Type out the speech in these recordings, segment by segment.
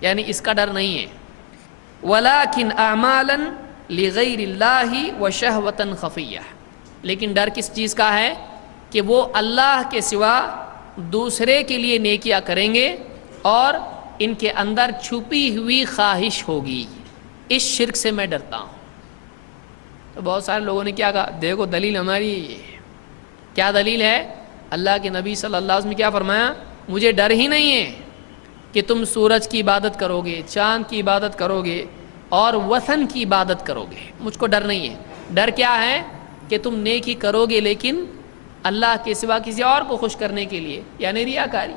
یعنی اس کا ڈر نہیں ہے. وَلَٰكِنْ أَعْمَالًا لِغَيْرِ اللَّهِ وَشَهْوَةً خَفِيَّةً. لیکن ڈر کس چیز کا ہے کہ وہ اللہ کے سوا دوسرے کے لیے نیکیاں کریں گے اور ان کے اندر چھپی ہوئی خواہش ہوگی. اس شرک سے میں ڈرتا ہوں. تو بہت سارے لوگوں نے کیا کہا؟ دیکھو دلیل ہماری کیا دلیل ہے؟ اللہ کے نبی صلی اللہ علیہ وسلم نے کیا فرمایا؟ مجھے ڈر ہی نہیں ہے کہ تم سورج کی عبادت کرو گے، چاند کی عبادت کرو گے اور وثن کی عبادت کرو گے. مجھ کو ڈر نہیں ہے. ڈر کیا ہے؟ کہ تم نیکی کرو گے لیکن اللہ کے سوا کسی اور کو خوش کرنے کے لیے، یعنی ریاکاری.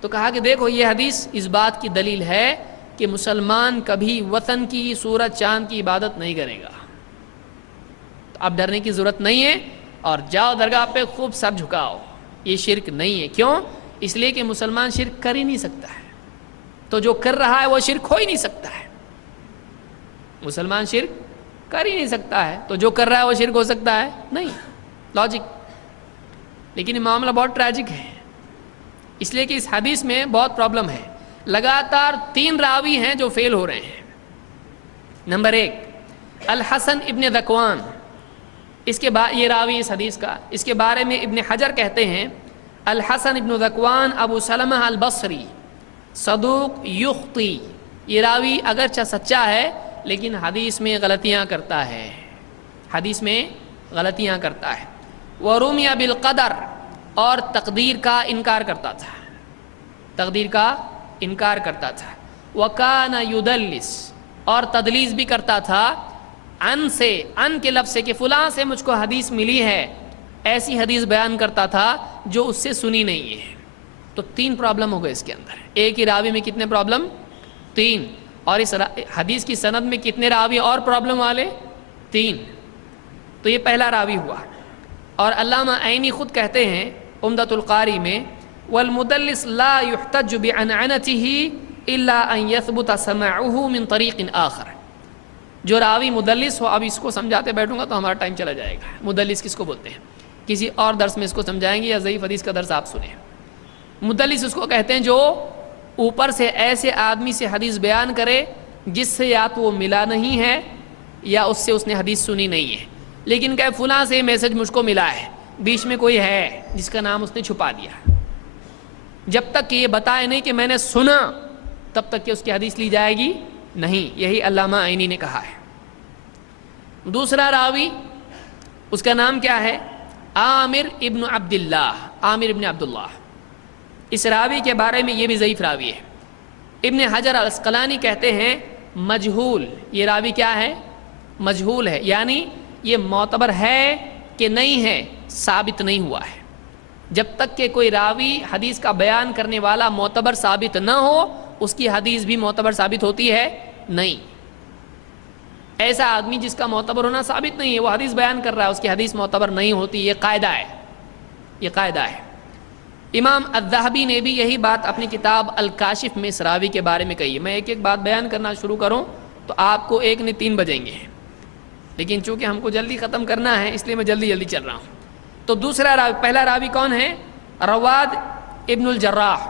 تو کہا کہ دیکھو یہ حدیث اس بات کی دلیل ہے کہ مسلمان کبھی وطن کی، سورج چاند کی عبادت نہیں کرے گا. تو اب ڈرنے کی ضرورت نہیں ہے اور جاؤ درگاہ پہ خوب سر جھکاؤ. یہ شرک نہیں ہے. کیوں؟ اس لیے کہ مسلمان شرک کر ہی نہیں سکتا ہے. تو جو کر رہا ہے وہ شرک ہو ہی نہیں سکتا ہے. مسلمان شرک کر ہی نہیں سکتا ہے، تو جو کر رہا ہے وہ شرک ہو سکتا ہے؟ نہیں. لاجک. لیکن یہ معاملہ بہت ٹریجک ہے، اس لیے کہ اس حدیث میں بہت پرابلم ہے. لگاتار 3 راوی ہیں جو فیل ہو رہے ہیں. نمبر 1 الحسن ابن ذکوان، اس کے بعد یہ راوی اس حدیث کا، اس کے بارے میں ابن حجر کہتے ہیں الحسن ابن ذکوان ابو سلمہ البصری صدوق یخطی. یہ راوی اگرچہ سچا ہے لیکن حدیث میں غلطیاں کرتا ہے. حدیث میں غلطیاں کرتا ہے. وَرُمِيَ بِالْقَدَرِ، اور تقدیر کا انکار کرتا تھا. تقدیر کا انکار کرتا تھا. وَكَانَ يُدَلِّسُ، اور تدلیس بھی کرتا تھا. ان سے، ان کے لفظ سے کہ فلاں سے مجھ کو حدیث ملی ہے، ایسی حدیث بیان کرتا تھا جو اس سے سنی نہیں ہے. تو 3 پرابلم ہو گئے اس کے اندر. ایک ہی راوی میں کتنے پرابلم؟ 3. اور اس حدیث کی سند میں کتنے راوی اور پرابلم والے؟ 3. تو یہ پہلا راوی ہوا. اور علامہ عینی خود کہتے ہیں عمدۃ القاری میں والمدلس لا يحتج بعنعنته الا ان يثبت سماعه من طریق آخر. جو راوی مدلس ہو، اب اس کو سمجھاتے بیٹھوں گا تو ہمارا ٹائم چلا جائے گا. مدلس کس کو بولتے ہیں؟ کسی اور درس میں اس کو سمجھائیں گے یا ضعیف حدیث کا درس آپ سنیں. مدلس اس کو کہتے ہیں جو اوپر سے ایسے آدمی سے حدیث بیان کرے جس سے یا تو وہ ملا نہیں ہے یا اس سے اس نے حدیث سنی نہیں ہے، لیکن کہ فلاں سے میسج مجھ کو ملا ہے، بیچ میں کوئی ہے جس کا نام اس نے چھپا دیا. جب تک کہ یہ بتائے نہیں کہ میں نے سنا تب تک کہ اس کی حدیث لی جائے گی نہیں. یہی علامہ عینی نے کہا ہے. دوسرا راوی اس کا نام کیا ہے؟ عامر ابن عبداللہ. عامر ابن عبداللہ. اس راوی کے بارے میں یہ بھی ضعیف راوی ہے. ابن حجر العسقلانی کہتے ہیں مجہول. یہ راوی کیا ہے؟ مجہول ہے. یعنی یہ معتبر ہے کہ نہیں ہے، ثابت نہیں ہوا ہے. جب تک کہ کوئی راوی حدیث کا بیان کرنے والا معتبر ثابت نہ ہو، اس کی حدیث بھی معتبر ثابت ہوتی ہے نہیں. ایسا آدمی جس کا معتبر ہونا ثابت نہیں ہے، وہ حدیث بیان کر رہا ہے، اس کی حدیث معتبر نہیں ہوتی. یہ قاعدہ ہے. یہ قاعدہ ہے. امام الذہبی نے بھی یہی بات اپنی کتاب الکاشف میں اس راوی کے بارے میں کہی ہے. میں ایک ایک بات بیان کرنا شروع کروں تو آپ کو 1 نہیں 3 بجیں گے، لیکن چونکہ ہم کو جلدی ختم کرنا ہے اس لیے میں جلدی چل رہا ہوں. تو دوسرا راوی، پہلا راوی کون ہے؟ رواد ابن الجراح.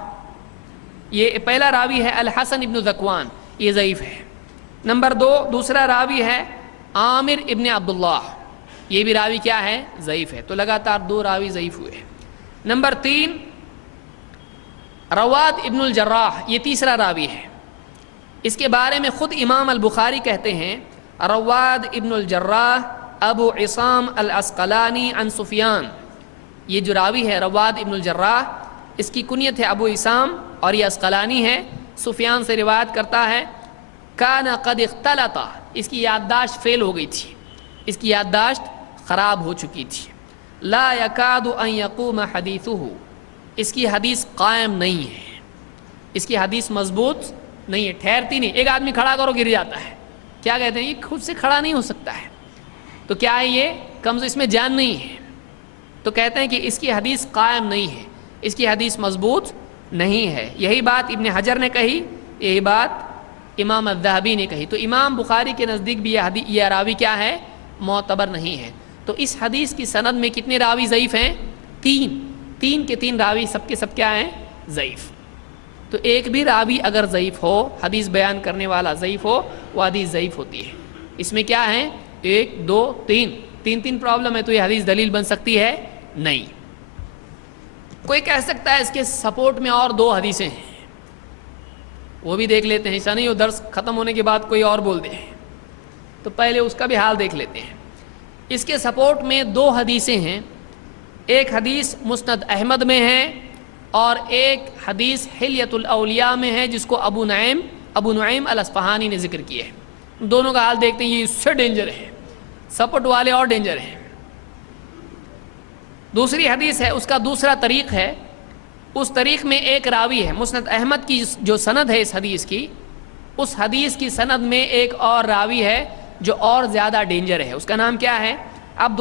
یہ پہلا راوی ہے الحسن ابن ذکوان، یہ ضعیف ہے. نمبر 2 دوسرا راوی ہے عامر ابن عبداللہ. یہ بھی راوی کیا ہے؟ ضعیف ہے. تو لگاتار 2 راوی ضعیف ہوئے. نمبر 3 رواد ابن الجراح، یہ تیسرا راوی ہے. اس کے بارے میں خود امام البخاری کہتے ہیں رواد ابن الجراح ابو عصام العسقلانی عن سفیان. یہ جو راوی ہے رواد ابن الجراح، اس کی کنیت ہے ابو عصام اور یہ عسقلانی ہے. سفیان سے روایت کرتا ہے کان قد اختلط، اس کی یادداشت فیل ہو گئی تھی، اس کی یادداشت خراب ہو چکی تھی. لا یکاد ان یقوم حدیثہ، اس کی حدیث قائم نہیں ہے، اس کی حدیث مضبوط نہیں ہے، ٹھہرتی نہیں. ایک آدمی کھڑا کرو گر جاتا ہے. کیا کہتے ہیں؟ یہ خود سے کھڑا نہیں ہو سکتا ہے. تو کیا ہے؟ یہ کمزور، اس میں جان نہیں ہے. تو کہتے ہیں کہ اس کی حدیث قائم نہیں ہے، اس کی حدیث مضبوط نہیں ہے. یہی بات ابن حجر نے کہی، یہی بات امام الذہبی نے کہی. تو امام بخاری کے نزدیک بھی یہ راوی کیا ہے؟ معتبر نہیں ہے. تو اس حدیث کی سند میں کتنے راوی ضعیف ہیں؟ 3 کے 3 راوی سب کے سب کیا ہیں؟ ضعیف. تو ایک بھی راوی اگر ضعیف ہو، حدیث بیان کرنے والا ضعیف ہو، وہ حدیث ضعیف ہوتی ہے۔ اس میں کیا ہے؟ 1 2 3 پرابلم ہے، تو یہ حدیث دلیل بن سکتی ہے؟ نہیں۔ کوئی کہہ سکتا ہے اس کے سپورٹ میں اور 2 حدیثیں ہیں، وہ بھی دیکھ لیتے ہیں، ایسا نہیں ہو درس ختم ہونے کے بعد کوئی اور بول دے، تو پہلے اس کا بھی حال دیکھ لیتے ہیں۔ اس کے سپورٹ میں 2 حدیثیں ہیں، ایک حدیث مسند احمد میں ہے اور ایک حدیث حلیۃ الاولیاء میں ہے، جس کو ابو نعیم الاصفہانی نے ذکر کیا ہے۔ دونوں کا حال دیکھتے ہیں، یہ اس سے ڈینجر ہے، سپورٹ والے اور ڈینجر ہیں۔ دوسری حدیث ہے، اس کا دوسرا طریق ہے، اس طریق میں ایک راوی ہے، مسند احمد کی جو سند ہے اس حدیث کی، اس حدیث کی سند میں ایک اور راوی ہے جو اور زیادہ ڈینجر ہے۔ اس کا نام کیا ہے؟ عبد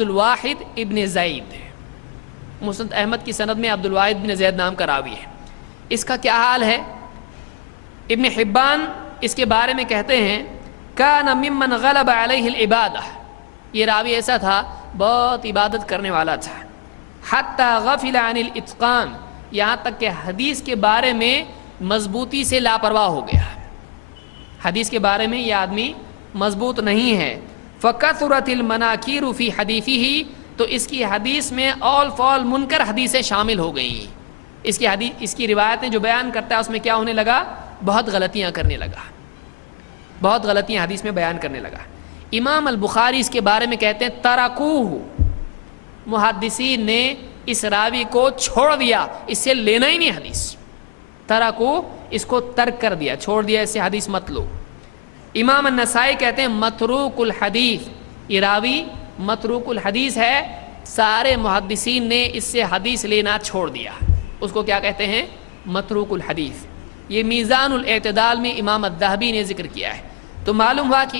الواحد ابن زید۔ مسند احمد کی سند میں عبد الواحد ابن زید نام کا راوی ہے۔ اس کا کیا حال ہے؟ ابن حبان اس کے بارے میں کہتے ہیں کان ممن غلب علیہ العبادہ، یہ راوی ایسا تھا بہت عبادت کرنے والا تھا، حتی غفل عن الاتقان، یہاں تک کہ حدیث کے بارے میں مضبوطی سے لاپرواہ ہو گیا، حدیث کے بارے میں یہ آدمی مضبوط نہیں ہے۔ فکثرت المناکیر فی حدیثہ، تو اس کی حدیث میں اول فال منکر حدیثیں شامل ہو گئیں، اس کی روایتیں جو بیان کرتا ہے اس میں کیا ہونے لگا؟ بہت غلطیاں کرنے لگا، بہت غلطیاں حدیث میں بیان کرنے لگا۔ امام البخاری اس کے بارے میں کہتے ہیں ترکوہ، محدثین نے اس راوی کو چھوڑ دیا، اس سے لینا ہی نہیں حدیث، ترکوہ، اس کو ترک کر دیا، چھوڑ دیا، اس سے حدیث مت لو۔ امام النسائی کہتے ہیں متروک الحدیث، یہ راوی متروک الحدیث ہے، سارے محدثین نے اس سے حدیث لینا چھوڑ دیا، اس کو کیا کہتے ہیں؟ متروک الحدیث۔ یہ میزان الاعتدال میں امام الذہبی نے ذکر کیا ہے۔ تو معلوم ہوا کہ